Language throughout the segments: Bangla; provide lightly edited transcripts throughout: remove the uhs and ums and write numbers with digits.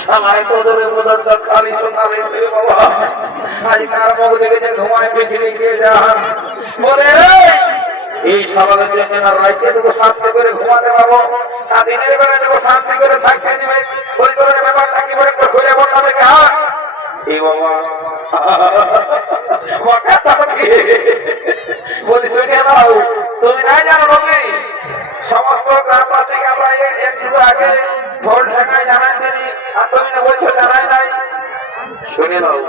সবাই তো ধরে বোঝার খালি সকালে বাবা আজ কার মুখ দেখে যে ঘুমায় পিছনে গিয়ে যান বলে রে এই সকালের জন্য না রাইতে তোকে শান্তি করে ঘুমাতে পাবো না দিনের বেলা তোকে শান্তি করে থাকতে দিবে বলি তোদের ব্যাপারটা কি বলে খুলে বলটা দেখে হা এই বাবা বলি শুনে নাও তুমি নাই জানো নাকি সমস্ত গ্রামবাসীকে আমরা একটু আগে ভোট ঢাকায় জানাই দিনি আর তুমি না বলছো জানাই নাই শুনে নাও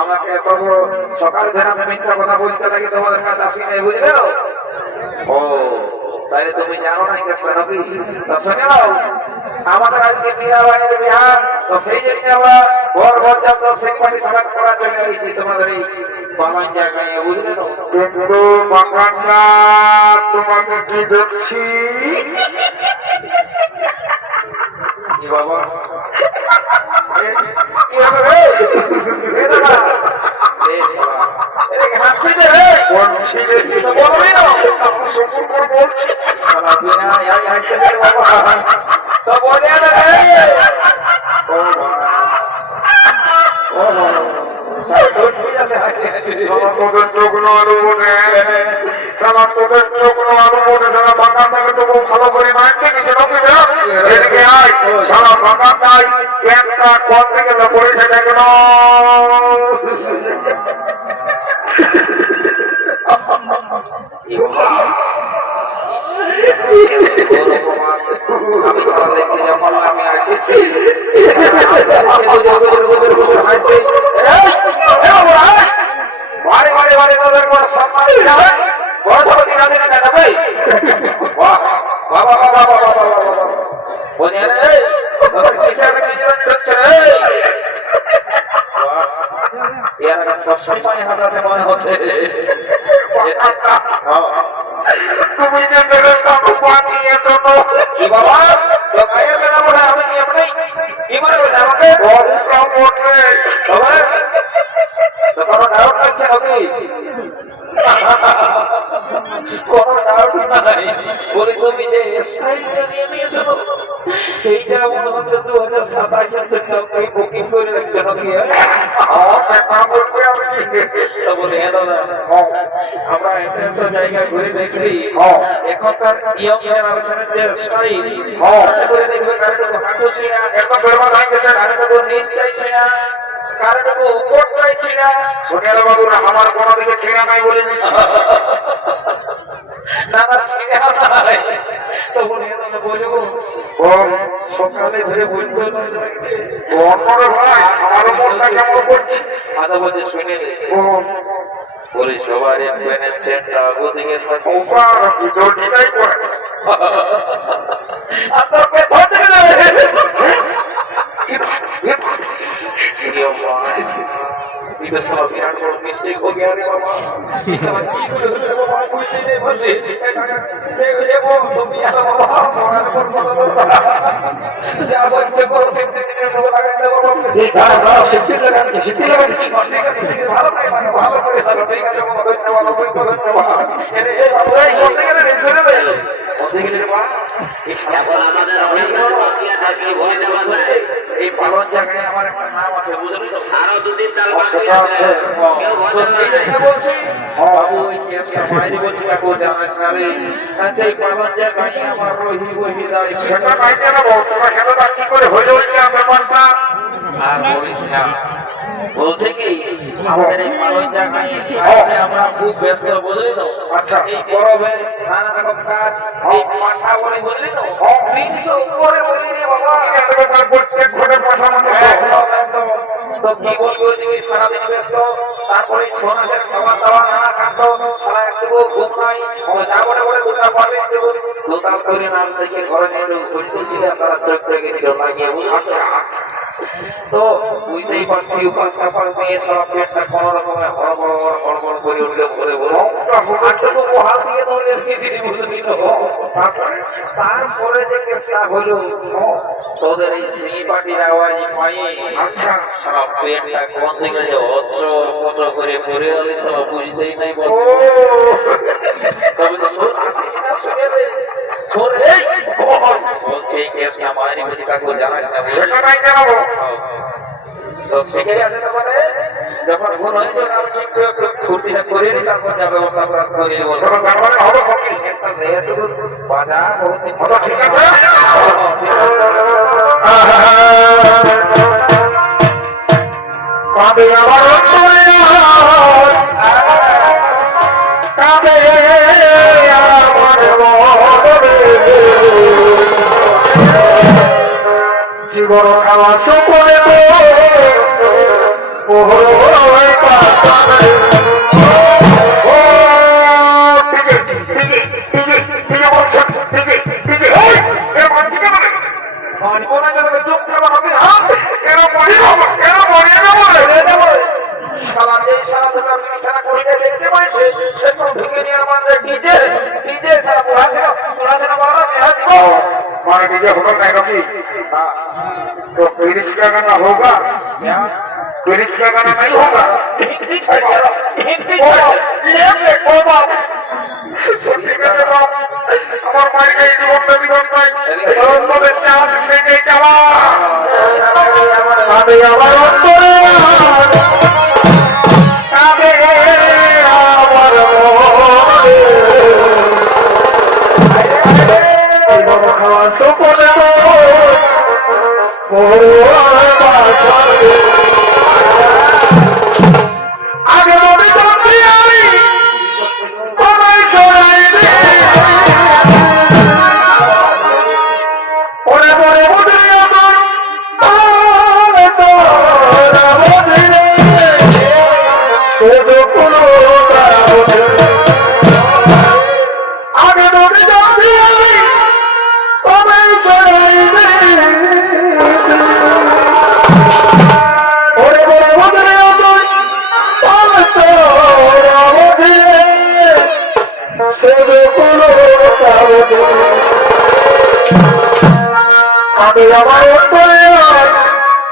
আমাকে এত বড় সকাল ধরে আমি মিথ্যা কথা বলতে থাকি তোমাদের কাছে আসি নাই বুঝলে না ও তাইলে তুমি জানো না কেসটা নাকি তা শুনে নাও আমাদের আজকে মীরাবাইয়ের বিহার তো সেই জন্য আমরা ভোর ভোর যত সিং পার্টি সমাজ করা চলে আসছি তোমাদের এই বাগান জায়গায় বুঝলে না কিন্তু বাগানটা তোমাকে কি দেখছি বাবা কি হবে রে দাদা রে শালা এটাকে হাসি দে রে বলছি রে তো বলবি না সকল করে বলছি শালা বিনা এই হাসি দে বাবা তো বলে না রে ও বাবা ও সারা টোট কি আছে হাসি হাসি তোদের চোখনো আলু বলে সারা তোদের চোখনো আলু বলে সারা বাগানটাকে তো খুব ভালো করে মানছে কিছু নাকি এদিকে আয় সারা বাগানটায় একটা করতে গেলে পয়সা কেন আমি সারা দেখছি যখন আমি আসছি বারে বারে বারে তাদের কোনো সম্মান দিবে বড় সব দিনা দিনে না ভাই বাহ বাবা বাবা বাবা বাবা বাবা বলি রে তোর কিসে থেকে জীবন ঢুকছে রে বাহ এর আগে সস্তি পানি হাসাতে মনে হচ্ছে তুমি যে মেরে কাকু পানিয়ে তো কি বাবা তো গায়ের মেলা বলে আমি কি আপনি কি মনে করছে আমাকে বলটা ওঠে তবে তো কোনো ডাউট লাগছে নাকি কোনো ডাউট নাই বলি তুমি যে স্টাইলটা নিয়ে নিয়েছো এইটা মনে হচ্ছে 2027 এর জন্য ওই বুকিং করে রাখছো নাকি তো বলি হ্যাঁ দাদা আমরা এত এত জায়গায় ঘুরে দেখলি এখনকার ইয়ং জেনারেশনের যে স্টাইল তাতে করে দেখবে কারোটুকু হাঁটু ছিঁড়া একদম বেরবার হয়ে গেছে কারোটুকু নিচ চাইছে না কারোটুকু উপর চাইছে না সোনিয়ার বাবুরা আমার কোনো দিকে ছিঁড়া নাই বলে দিচ্ছি না না ছিঁড়া নাই তো বলি দাদা বলবো সকালে ধরে বলতে লাগছে অন্যরে ভাই আমার মনটা কেমন করছে আদা বলছে শুনে রে বলি সবার প্যানের চেনটা ওদিকে থাকে ওপার কি দর্জিটাই করে আর তোর পেছন থেকে যাবে ये साला विराट बड़ा मिस्टेक हो गया रे बाबा ये साला की করে বাবা কই নেই বললে এ বল তুমি আর বাবা মরার পর কথা বলবা যা বলছে করো সেফটি দিনের মতো লাগাই দাও বাবা এই দাঁড়া সেফটি লাগাচ্ছি ঠিক আছে ঠিক আছে ভালো করে লাগো ঠিক আছে বাবা ধন্যবাদ ধন্যবাদ আরে এই বাবু এই করতে গেলে রে শুনে রে করতে গেলে রে বাবা এই সালা আমাদের অনেক বড় কি বলে দেব এই পালন জায়গায় আমার একটা নাম আছে বুঝলি তো আরো দুদিন তাল বাকি আছে তো সেই জায়গা বলছি বাবু ওই কেসটা বাইরে বলছি কাকু জানাস না রে আচ্ছা এই পালন জায়গায় আমার রহি দাই সেটা বাইরে না বল তোমরা সেটা কি করে হয়ে যাবে ব্যাপারটা আর বলিস না বলছে কি আমাদের এই পালন জায়গায় আমরা খুব ব্যস্ত বুঝলি তো আচ্ছা এই পরবে নানা রকম কাজ এই পাঠা বলে বুঝলি তো 300 উপরে বলি রে বাবা প্রত্যেক ঘরে পাঠা মানে একদম তো কি বলবো ওইদিকে সারাদিন ব্যস্ত তারপরে ছ মাসের খাওয়া দাওয়া নানা কাণ্ড সারা একটু ঘুম নাই যা বলে বলে দুটা পারে একটু দোতাল করে নাচ দেখে ঘরে একটু ঘুরতেছিল সারা চোখ থেকে ছিল লাগিয়ে আচ্ছা আচ্ছা তো বুঝতেই পারছি উপাস কাপাস নিয়ে সারা পেটটা কোনো রকমের হড়বড় করে উঠলে বলে বলো হাতটুকু বহাল দিয়ে ধরে দিয়েছিলি বুঝলি তারপরে যে কেসটা হলো তোদের এই সিঁড়ি পাটির আওয়াজ পাইয়ে আচ্ছা সারা পেটটা কোন দিকে যে অত্র পত্র করে পড়ে গেলে সারা বুঝতেই নাই বল তবে তো আসিস না শুনে রে শোন এই বলছে এই কেস শিখাস না মায়ের বুঝি কাকু জানাস না সেটা নাই জানাবো। তো শিখে আছে তোমারে যখন ভুল হয়েছে আমি ঠিক করে একটু ফুর্তিটা করে নি তারপর যা ব্যবস্থা করার করে নেবো তোর গানবাজনা হবে কি? একটা লেহেতুকু বাজা বহুত দিন হলো, ঠিক আছে? কাঁদে আমার অন্তরে কাঁদে আমার মনে জীবন খাওয়া সকলে তো ওহরে পাশানে ও টিকে টিকে টিকে টিকে বলছেন টিকে টিকে ওই এর মানছি কেন রে? মানবো না তোকে চুপ থাকবা হবে হ্যাঁ এর মরি বাবা এর মরি না বলে শালা যে শালা দুটো বিছানা করিতে দেখতে পাইছে সে তো ঢুকে নিয়ে মানতে ডিজে ডিজে শালা পুরাসেনা বাড়াছে হ্যাঁ দিব मारे डीजे होगा नहीं रखी तो पेरिस का गाना होगा क्या पेरिस का गाना नहीं होगा हिंदी छड़ चलो हिंदी छड़ ये देखो बाप ठीक है बाप আমার মাইকে জীবন নবী নাই অন্তরে চাঁদ সেজে চালা আমি আমার অন্তরে কাঁদে আমার মনে জীবন খাওয়া সকলে তো আগে মনে করছি আমি তোমার সরাই রে ওরে মনে বুঝে আমার আগে মনে করছি আমি তোমার সরাই রে ওরে মনে বুঝে আমি আমার অন্তরে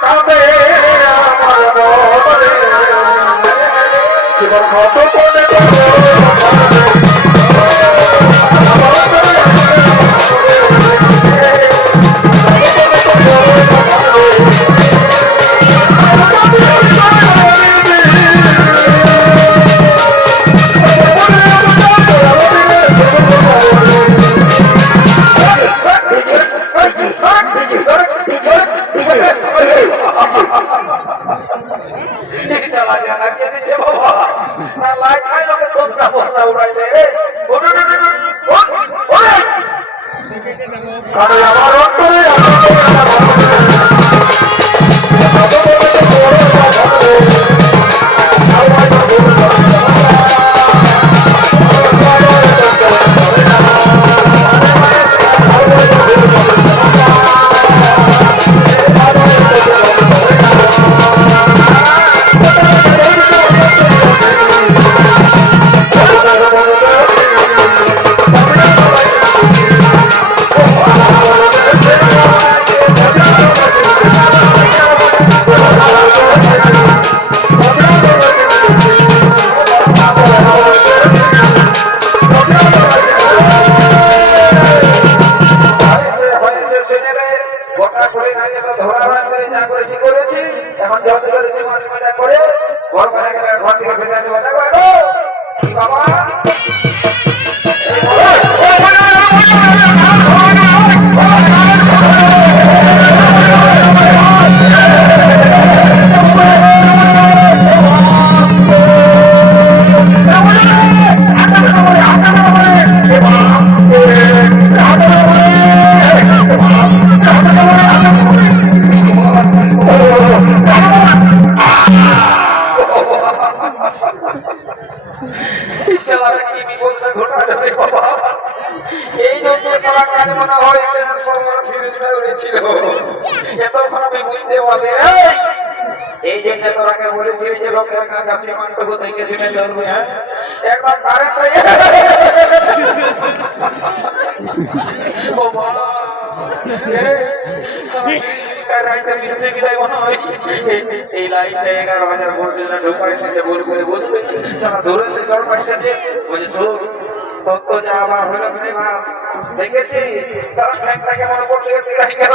কাঁদে আমার মনে জীবন কত করে শালা জানা কে দিছে বাবা না লাই খাই লোকে তোমরা বলনা উড়াইলে কারণ আমার অন্তরে গোটা করে না ধরা করে যা করেছি করেছি এখন যত করেছি মাছ মাটা করে ঘর করে ঘর থেকে ফেলে দেবো কি বাবা কি বিপদটা ঘটা দেবে বাবা এই জন্য সারা কাজ মনে হয় ট্রান্সফরমার ফিউজটা উড়েছিল এতক্ষণ আমি বুঝতে পারি এই জন্য তোরাকে বলেছিলি যে লোকের কাজ আছে মানটুকু দেখে শুনে চলবে হ্যাঁ একদম কারেন্ট ও বাবা এই লাইনটা 11,000 ভোল্ট ঢুকাইছে যে বলবে সারা ধরে চল পাইছে যে বলছে তোর তো যা আবার হলো সেইবার দেখেছি তারা ঠ্যাংটা কেমন উপর থেকে তিরাই গেল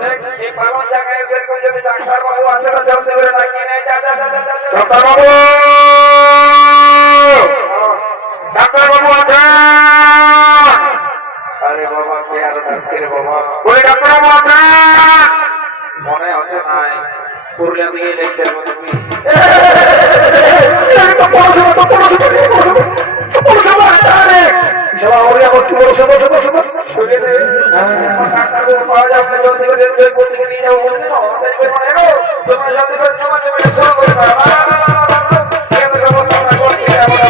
দেখ এই পালন জায়গায় সেরকম যদি ডাক্তার বাবু আছে তো জলদি করে ডাকিয়ে নেয় যা যা যা যা যা, যা। ডাক্তার বাবু, ডাক্তার বাবু আছেন? আরে বাবা কে আর ডাকছে রে বাবা ওই ডাক্তার বাবু আছেন? মনে আছে নাই পুরুলিয়া দিকে লিখতে হবে তুমি শুনে নে ডাক্তার বাবু পাওয়া যাবে জলদি করে জয়পুর থেকে নিয়ে যাবো বলছি না তাই করে মানে গো তোমরা জলদি করে জমা দেবে শুরু করে দাও কেন্দ্র ব্যবস্থা আমরা করছি আমরা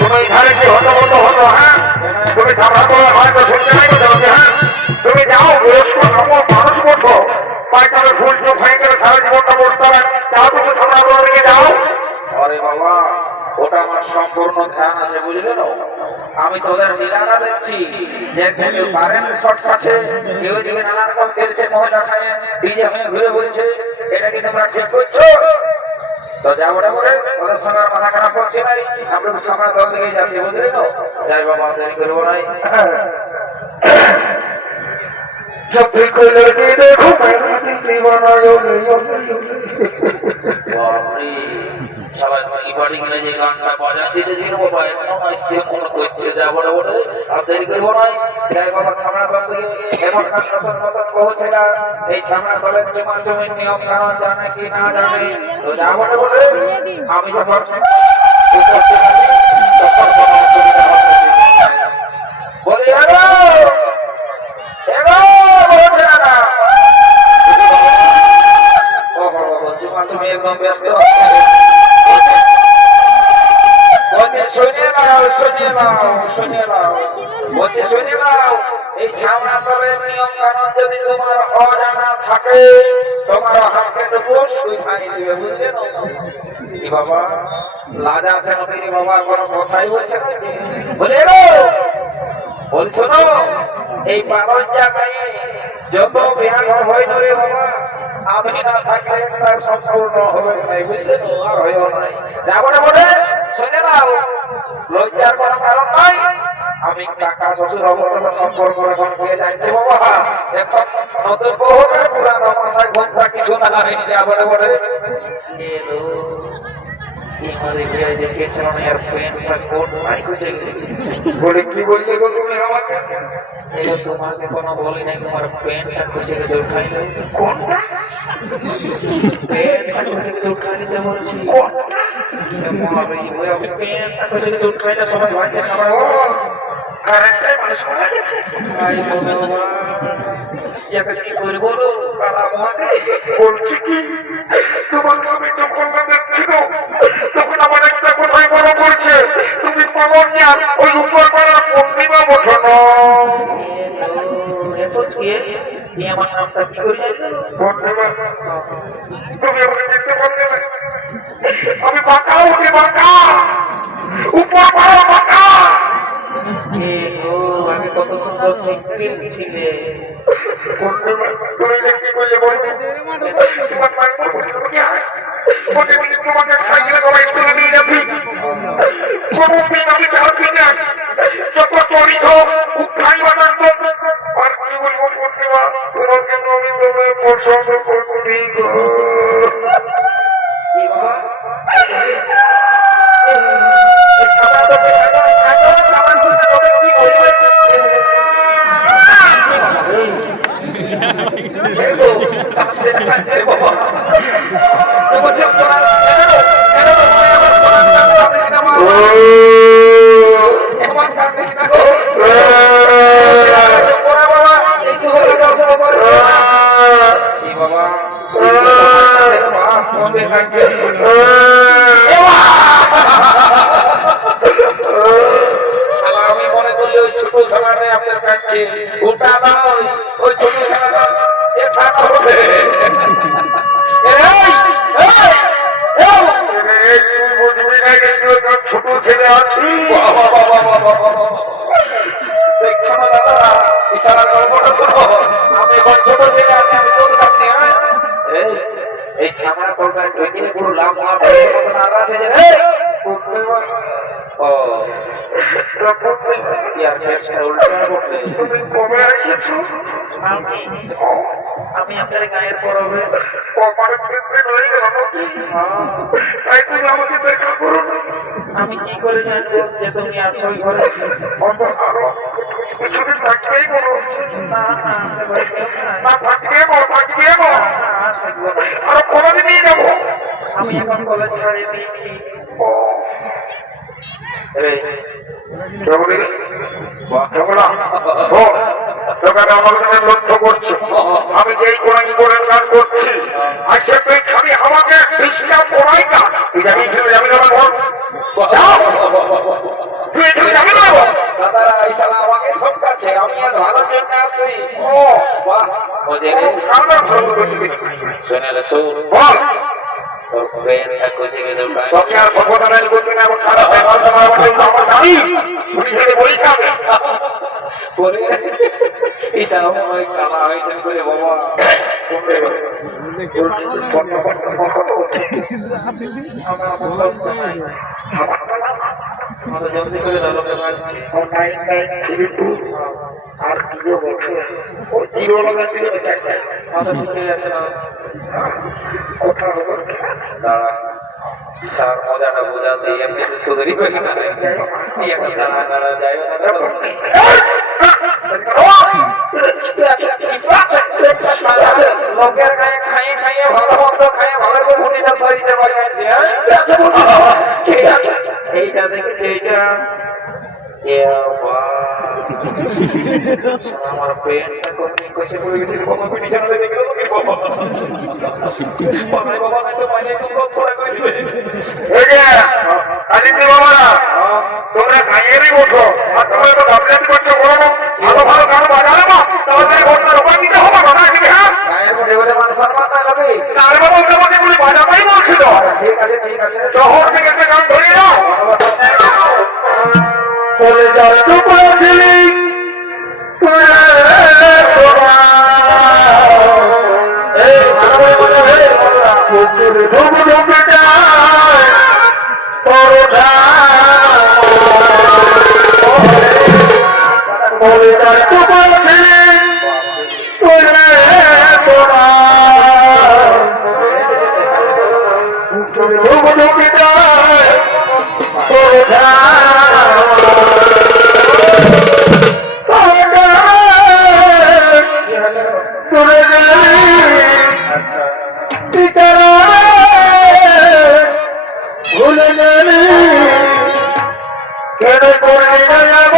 তুমি ঘরে কি হতো হতো হতো হ্যাঁ তুমি ঝাপড়া করে হয়তো শুনতে নাই যাবে হ্যাঁ তুমি যাও বয়স্ক মানুষ বসো পায়খানে ফুল চোখ হয়ে গেলে সারা জীবনটা বসতে হবে যাও তুমি ঝাপড়া করে নিয়ে যাও। আরে বাবা ওটা আমার সম্পূর্ণ ধ্যান আছে বুঝলে না আমি তোদের লীলাটা দেখছি যে কেউ পারেন শর্ট কাছে কেউ দিকে নানা রকম খেলছে মহিলা খায় ডিজে হয়ে ঘুরে বলছে এটা কি তোমরা ঠিক করছো তো যা ওটা বলে ওদের সঙ্গে আর মাথা খারাপ করছে নাই আমরা সকাল দল দিকে যাচ্ছি বুঝলি তো যাই বাবা দেরি করবো নাই जब भी कोई लड़की देखो मेरा दिल दीवाना योले योले योले বাপরে শালা সেই বাড়ি গেলে যে গানটা বাজা দিতে ছিল বাবা এখনো আসতে মনে করছে যা বলে বলে আর দেরি করবো নাই যাই বাবা ছামড়া দল থেকে এখন নতুন নতুন পৌঁছে না এই ছামড়া দলের জমা জমির নিয়ম কানুন জানে কি না জানে তো যা বলে বলে আমি যখন উপস্থিত আছি তখন কোনো অসুবিধা হবে না বলি এগো এগো বলছে না ওহো জমা জমি একদম ব্যস্ত বলছে শুনে নাও শুনে নাও শুনে নাও বলছে শুনে নাও এই ছাউনা দলের নিয়ম কানুন যদি তোমার অজানা থাকে তোমার হাতকে টুকু শুইখাই দিবে বুঝলে না কি বাবা লাজা আছে নাকি বাবা কোনো কথাই বলছে না বলে গো বলছো না এই পালন জায়গায় যত বিহাঘর হয় না রে বাবা আমি না থাকলে একটা সম্পূর্ণ হবে নাই বুঝলে তো আর হইও নাই যাবো না বলে শুনে নাও লজ্জার কোনো কারণ নাই আমি কাকা শ্বশুর অবস্থা সম্পর্ক এখন হয়ে যাচ্ছে বাবা এখন নতুন বহুকের পুরানো মাথায় ঘন্টা কিছু না যাবো না বলে কি বললে গো তুমি আমাকে তোমাকে কোনো বলি নাই তোমার প্যান্টটা খুশি খুশি উঠাই কোনটা প্যান্টটা খুশি খুশি উঠাই দিতে বলছি প্যান্টটা খুশি খুশি উঠাই না সবাই ভাইছে সবাই কারেন্টটাই মানুষ মারা গেছে কি করবো কালা আমাকে বলছি কি তোমাকে আমি যখন দেখছিল তখন আমার একটা কোথায় মনে পড়ছে তুমি পাবন না ওই উপর পাড়ার পূর্ণিমা বসানো আমার নামটা কি করি পূর্ণিমা তুমি আমাকে দেখতে পারলে না আমি বাঁকা উঠে বাঁকা উপর পাড়া বাঁকা আগে কত সুন্দর সিঙ্গেল ছিলে পূর্ণিমা তুমি দেখতে করলে বলবে তোমার মায়ের প্রতিদিন তোমাকে সাইকেলে করে স্কুলে নিয়ে যাচ্ছি কোনদিন আমি চালাচ্ছি না যত চরিত উঠাই বাজাতো আর কি বলবো প্রতিমা তোমাকে আমি তবে পছন্দ করছি কি বাবা এই ছাতা তো সামান তুলতে তোকে কি বলবে আমি মনে করলে ওই ছোট সালাটাই আপনার কাছে ওটা নয় ওই ছোট সালাটা যে ঠাকা হবে ছোট ছেলে আছি দেখছো না দাদা ইশারার গল্পটা শোনো আমি এখন ছোট ছেলে আছি আমি তোর কাছে হ্যাঁ এই ছামড়া তোরটা ঢেকে পুরো লাভ না বলে মতো না আছে যে ও ইয়ার কেসটা উল্টো করবে তুমি কবে এসেছো আমি আপনার গায়ের পরবে কপারের ক্ষেত্রে রয়ে গেল তাই তুমি আমাকে দেখা করো না আমি কি করে জানবো যে তুমি আছো ওই ঘরে আরো কিছুদিন থাকলেই মনে হচ্ছে না না না থাকবে আরো কলেজে নিয়ে যাবো আমি এখন কলেজ ছাড়িয়ে দিয়েছি লক্ষ্য করছি আমি যেই কোরআন করে কাজ করছি আজকে তুই খালি আমাকে ডিস্টার্ব করাই না তুই যাবি যাবি না তুই এখানে যাবি না দাদারা ইশারা আমাকে ধমকাচ্ছে আমি আজ ভালোর জন্য আসছি ও বাহ ও যে কারণ ভালো করবি শুনে রে শোন বল তোর বেনটা কষে গেছে তোকে আর ভগবানের বলতে না খারাপ ব্যবহার তোমার আমার জানি তুমি সেটা বলিস না বলে ইশারা ওই কালা হয়েছে করে বাবা আমাদের জলদি করে দাঁড়াতে পারছি আর কি বলছো ওই জিরো লাগাচ্ছিল মাথা ঢুকে যাচ্ছে না কথা হলো দাঁড়া বিশাল মজাটা বোঝাচ্ছি এমনিতে সুন্দরী করি না এখন দাঁড়া দাঁড়া যাই লোকের গায়ে খাইয়ে খাইয়ে ভালো মন্দ খাইয়ে ভালো করে ঘুটিটা সারিতে বাজাচ্ছে এইটা দেখেছি এইটা আমার পেনটা কোনদিন কষে পড়ে গেছে বাবা পিটিশনে দেখে বাবা বাবা নাই তো মানে তো থোড়া করে দিবে কালিন্দি বাবারা তোমরা গাইয়েরই ওঠো আর তোমরা তো গাফলাতি করছো বলো ভালো ভালো গান বাজালে না তাহলে ঘটনার উপর দিতে হবে না কি হ্যাঁ গায়ের মধ্যে বলে মান সম্মান না লাগে তার বাবা তোমাকে বলে বাজাতেই বলছিল ঠিক আছে শহর থেকে একটা গান ধরিয়ে দাও করে যাও তো বলছিলি পুকুর ধুম ধুমটা পরোটা করে যাও তো বলছিলি সোনা পুকুর ধুম ধুমটা পরোটা ভুলে গেলি কেন করে যাব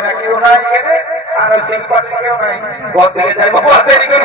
না কেউ নাই এখানে আর সিম্পল কেউ নাই ঘর থেকে যাই বাবা দেরি করবো